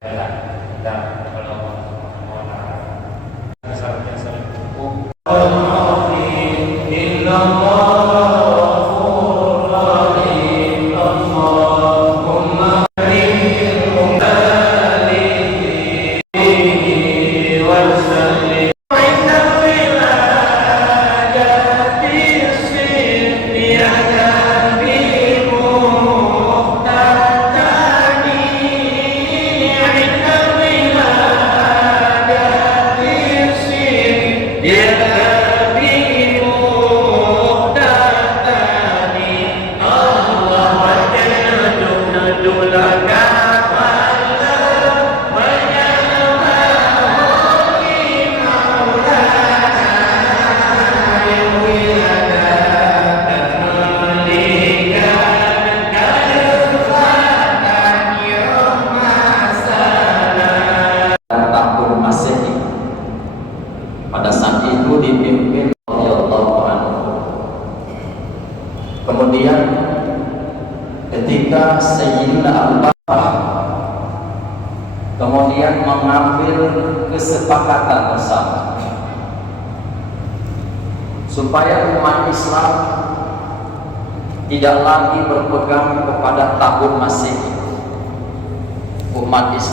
Dan kalau mau misalnya saling hukum pada saat itu dipimpin oleh Allah. Kemudian ketika Sayyidina Abu Bakar kemudian mengambil kesepakatan bersama supaya umat Islam tidak lagi berpegang kepada tahun Masehi. Umat Islam